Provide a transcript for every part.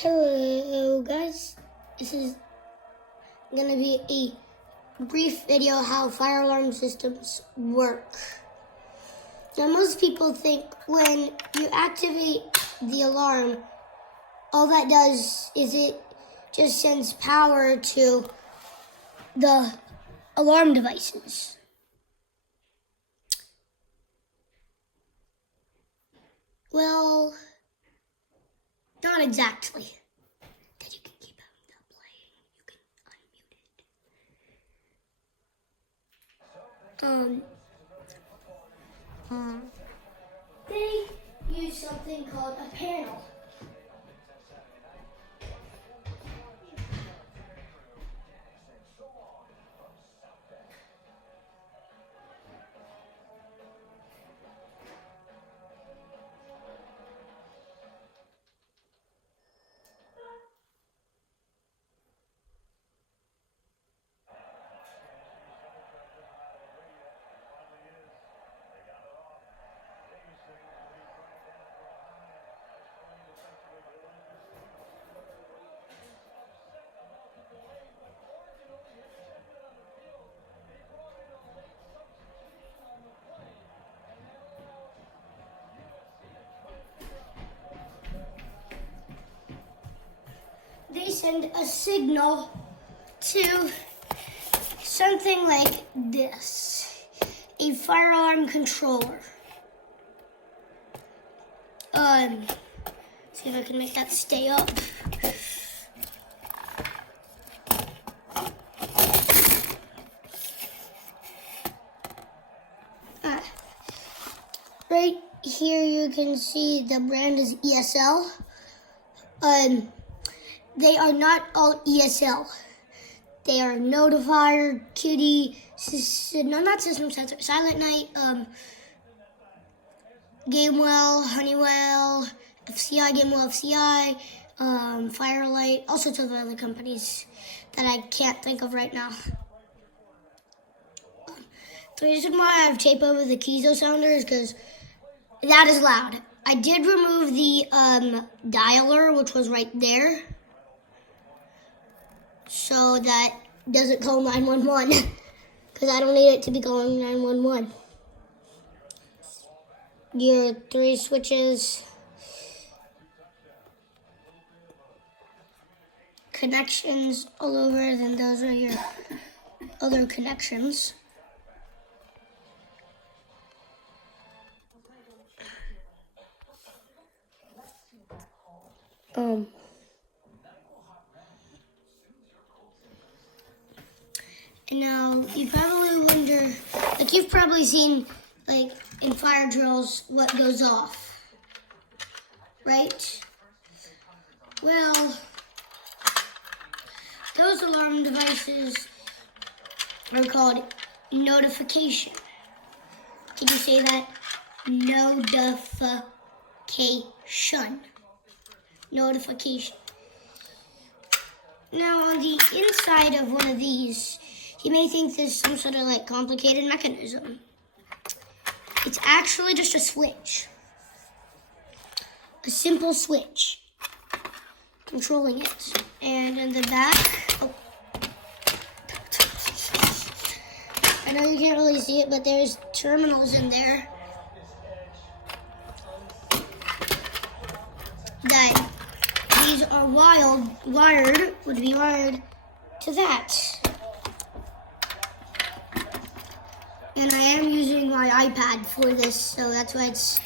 Hello guys, this is going to be a brief video how fire alarm systems work. Now most people think when you activate the alarm, all that does is it just sends power to the alarm devices. Well, not exactly. That you can keep that playing. You can unmute it. They use something called a panel. They send a signal to something like this, a fire alarm controller. See if I can make that stay up. Right here you can see the brand is ESL. They are not all ESL. They are Notifier, Kitty, not System Sensor, Silent Night, Gamewell, Honeywell, FCI, Gamewell, FCI, Firelight, all sorts of other companies that I can't think of right now. The reason why I have tape over the Kiezo sounder is because that is loud. I did remove the dialer, which was right there, so that doesn't call 911, because I don't need it to be calling 911. Your 3 switches, connections all over, then those are your other connections. And now you probably wonder, like you've probably seen like in fire drills what goes off, right? Well, those alarm devices are called notification. Can you say that? Notification. Notification. Now on the inside of one of these, you may think there's some sort of like complicated mechanism. It's actually just a switch. A simple switch controlling it. And in the back, I know you can't really see it, but there's terminals in there that these are would be wired to that. And I am using my iPad for this, so that's why it's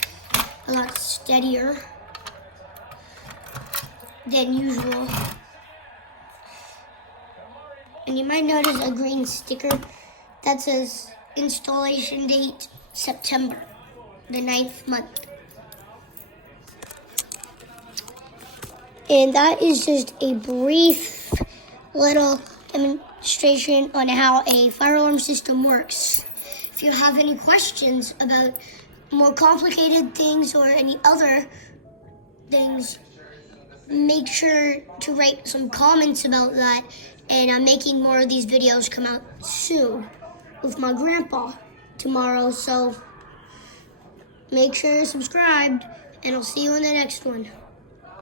a lot steadier than usual. And you might notice a green sticker that says installation date September, the 9th month. And that is just a brief little demonstration on how a fire alarm system works. If you have any questions about more complicated things or any other things, make sure to write some comments about that. And I'm making more of these videos come out soon with my grandpa tomorrow. So make sure you're subscribed, and I'll see you in the next one.